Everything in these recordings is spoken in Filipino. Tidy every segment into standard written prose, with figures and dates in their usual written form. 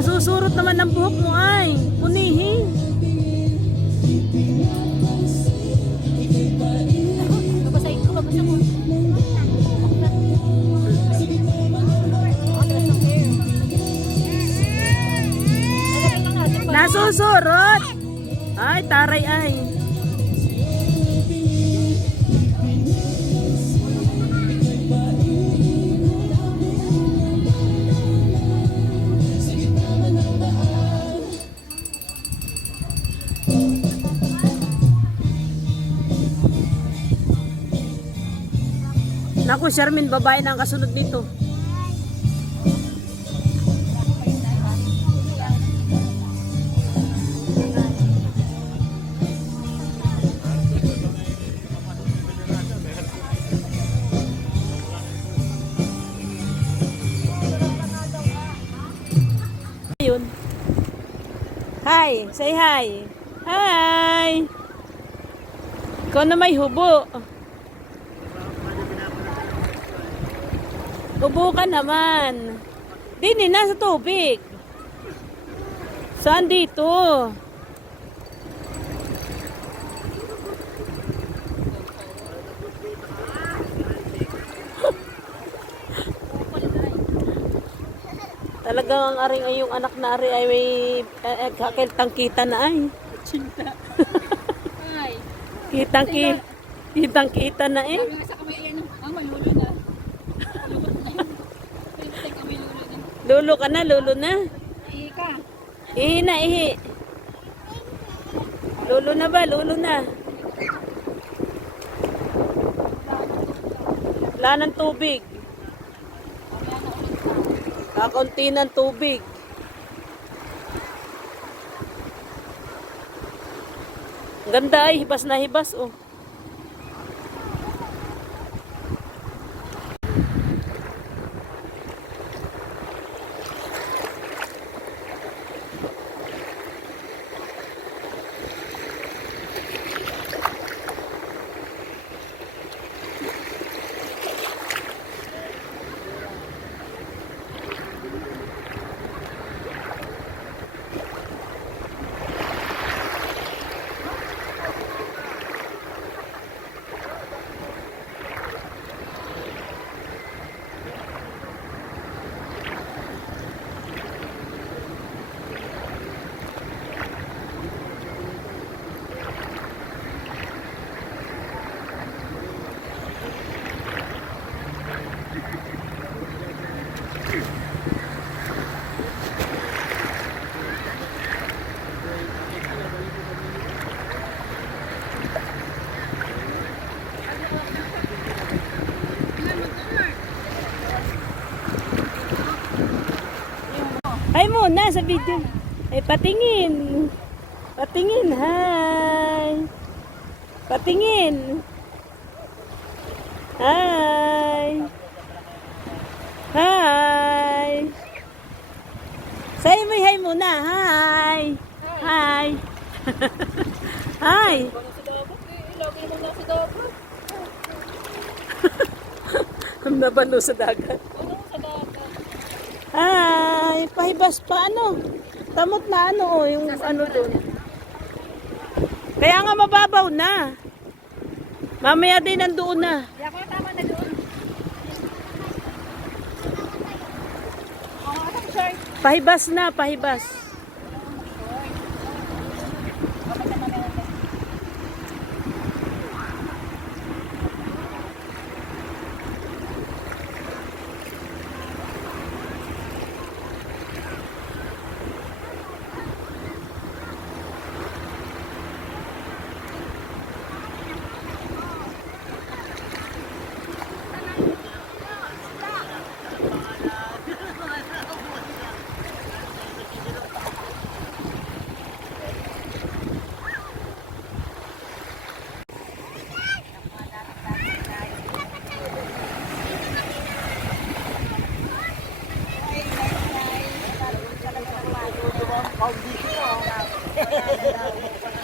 Nasusurot naman ng buhok mo ay. Punihin. Babasahin ko, babasa mo. Nasusurot. Ay, taray ay. Naku, Shermin, babae na ang kasunod nito. Ayun. Hi, say hi. Hi. Ikaw na may hubo. Hubo ka naman. Dini, nasa tubig. Saan dito? Talagang ang aring ay yung anak na ari ay may kakiltang kita na ay. Cinta. Ay. Kitang kita na eh. Sabi nga sa kamay yan, malulo na. Lulo ka na, lulo na. Ika. Ihi na, ihi. Lulo na ba? Lulo na. Wala ng tubig. Kakaunti ng tubig. Ganda ay, hibas na hibas oh. Ay muna sa video. Ay patingin. Patingin. Hi. Patingin. Hi. Hi. Say mo hi muna. Hi. Hi. Hi. Ilagay mo na sa dagat. Nabalo sa dagat. Ano sa dagat? Ay, pahibas pa ano. Tamot na ano oh, yung ano doon. Kaya nga mababaw na. Mamaya din nandoon na. Kaya ko tama na doon. Ang atang shirt. Pahibas na, pahibas.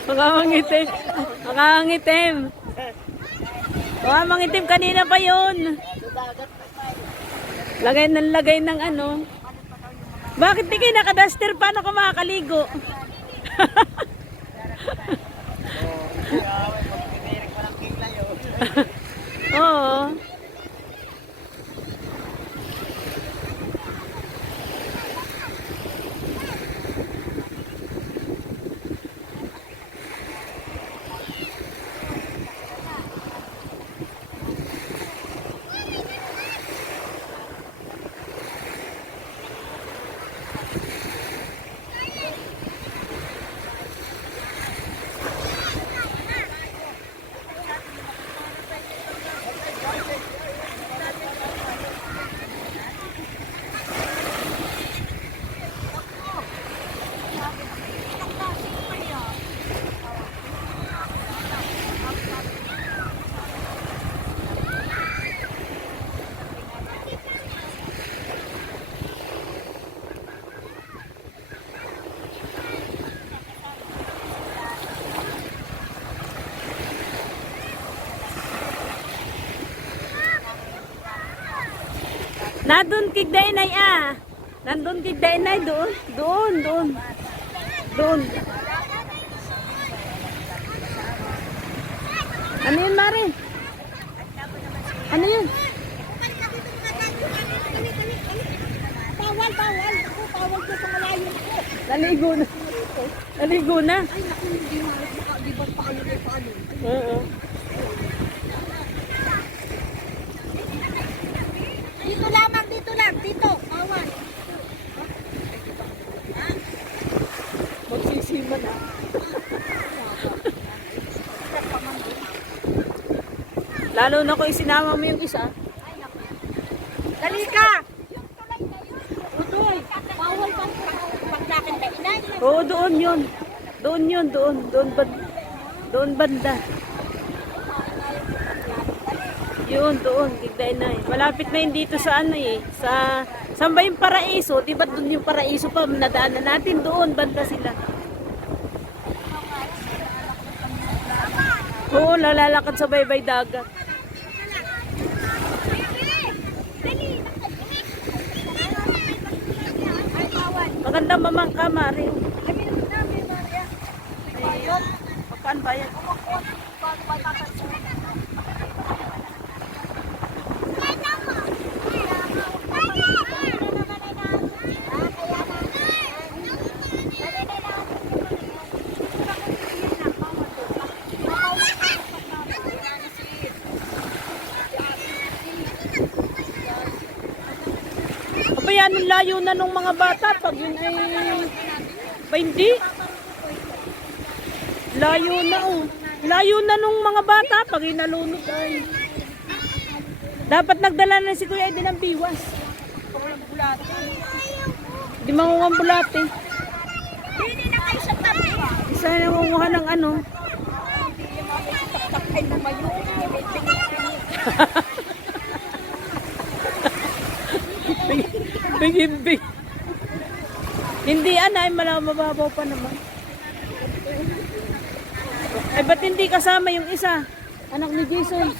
Makangitim. Makangitim. Baka mangitim kanina pa yun. Lagay ng ano. Bakit di kayo nakaduster? Paano ka makakaligo? Oo. Nandun kig dainay ah. Nandun kig dainay doon. Doon. Ano yun, Mare? Ano yun? Bawal. Ako, bawal ko sa malayo ko. Naligo na. Naligo na. Ay, naku, hindi malas. Di ba paano na paano? Oo. Dito lamang, dito lang. Dito, bawal. Magsisima na. Lalo na kung isinama mo yung isa. Dali ka! Utoy, bawal ba paglakan na inay? Oo, doon yun. Doon banda. Yun, doon, Gigdainay. Malapit na yun dito sa ano eh. Saan ba yung Paraiso? Di ba doon yung Paraiso pa? Nadaanan natin doon, banda sila. Oo, lalalakad sa baybay dagat. Maganda mamangka, Mari. Paano bayad? Apa yan, ang layo na nung mga bata pag yun ay ba hindi? Layo na oh. Layo na nung mga bata pag inalunod ay. Dapat nagdala na si Kuya Eden ng biwas. Di mangungang bulate. Hindi na kayo sa tabi. Isa na nangunguha ng ano. Takay na mayo. Big. Hindi anay, mababaw pa naman. Ay ba't hindi kasama yung isa? Anak ni Jason.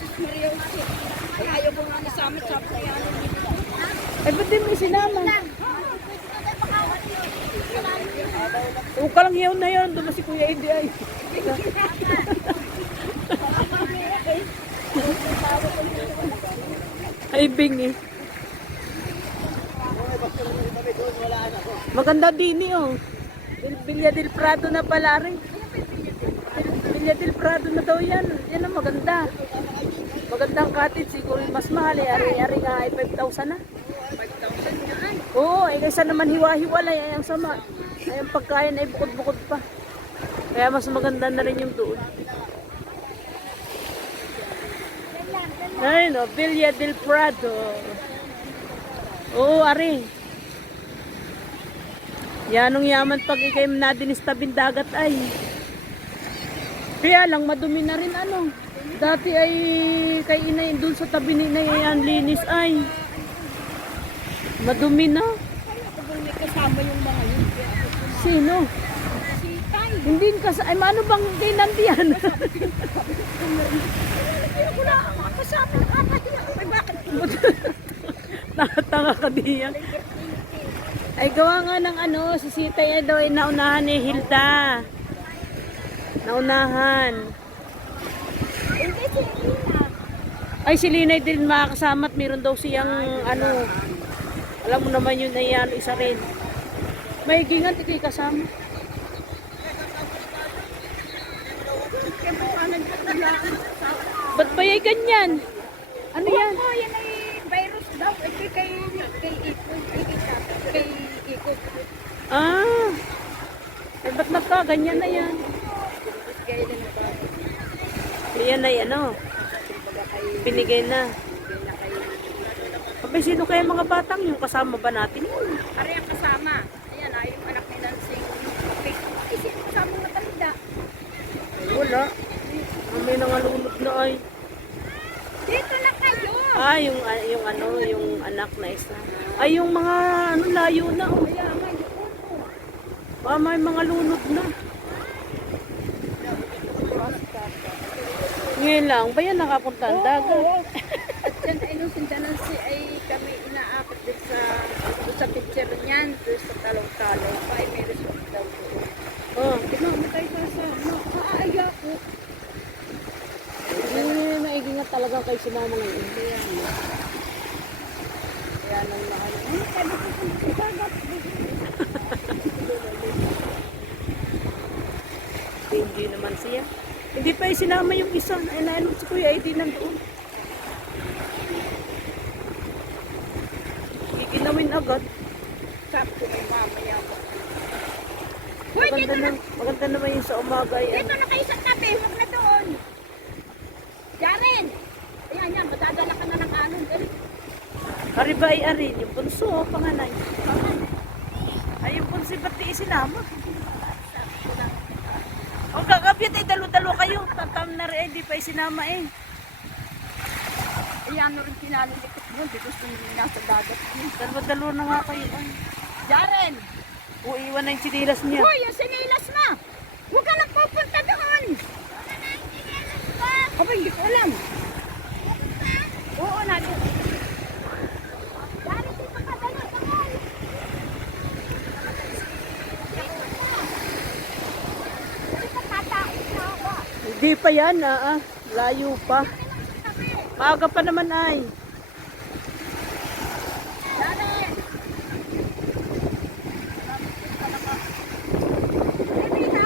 Ay, ayaw ko nga isama sa payanan dito. Ay ba't di mo sinama? Huwag ka lang yun na yun. Doon si Kuya Edi ay. Ay Bing eh. Maganda din eh oh. Villa del Prado na pala rin. Villa del Prado na daw yan. Yan ang maganda. Magandang cottage. Siguro mas mahal eh. Ari nga ay 5,000 na. 5,000 yan. Oo, eh kaysa naman hiwa-hiwalay. Ay ang sama. Ay ang pagkain ay bukod-bukod pa. Kaya mas maganda na rin yung doon. Ay no, Villa del Prado. Oo, ari. Yanong yaman pag ikay nadinis tabing dagat ay. Kaya lang madumi na rin ano. Dati ay kay inay doon sa tabi ni inay ang linis ay. Madumi na. Kung may kasama yung mga yun. Sino? Si Tay. Hindi kasama. Ay ano bang kinandiyan? Wala akong kasama ng kapatid. Ay, bakit? Nakatanga ka diyan. Ay, gawa nga ng ano, si Sitay daw ay naunahan ni Hilda. Naunahan. Hindi si Ina. Ay, si Linay din makakasama at meron daw siyang ano. Alam mo naman yun ay ano, isa rin. May gingan, hindi kasama. Ba't ba yung ganyan? Ano yan? Oo, yan ay virus daw. Kay ikot. Ah. Ay, ba't nagkaganyan na yan? Kaya din na ba? Yan ay ano. Binigay na. Kapag sino kaya mga batang yung kasama ba natin yun? Ari ang kasama. Ayan ay yung anak ni Nansing. Isip kasama ng matanda. Ay, wala. May nangalunod na ay. Dito na kayo. Ah, yung ano, yung anak na isa. Ay, yung mga ano, layo na. Oh. Kaya nga, Ah, may mga lunod na. Ngayon lang, ba yan nakapunta ang dagat? oo. At yan ay nung sindanan si ay kami inaapat din sa picture niyan. Doon sa talaw-talaw pa ay may resort daw doon. Oh. Mamatay ka sa aaya ko. Hindi, maigi nga talaga kayo si mama ngayon. Kaya nang ano, sabi ko sa dagat. Hindi naman siya. Hindi pa sinama yung isa. Ay, naano si Kuya, ay di nandoon. Iginawin agad. Sabi ko kay mamaya mo. Hoy, Maganda naman yung sa umaga. Ay, dito na kayo sa tabi, huwag na doon. Jaren! Ayan yan, madadala ka na ng anon. Dali. Ari ba ay arin? Yung punso, panganay. Ay, yung punso, ba't di isinama? O kakapit ay dalo-dalo kayo. Tatam na rin, di pa isinama eh. Ayan na rin pinalilikot mo, di gusto nyo nasa dagat. Dalo-dalo na nga kayo. Ay. Jaren! O, iwan na yung sinilas niya. Hoy, yung sinilas mo! Huwag ka nang pupunta doon! Aba, hindi ko alam. Oo, natin. Jaren, di pa ka dali, sakay! Hindi pa tatain na ako. Hindi pa yan, layo pa. Maaga pa naman ay. Jaren! Ready na?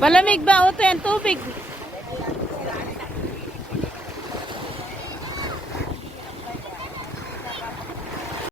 Malamig ba o 'to yung tubig?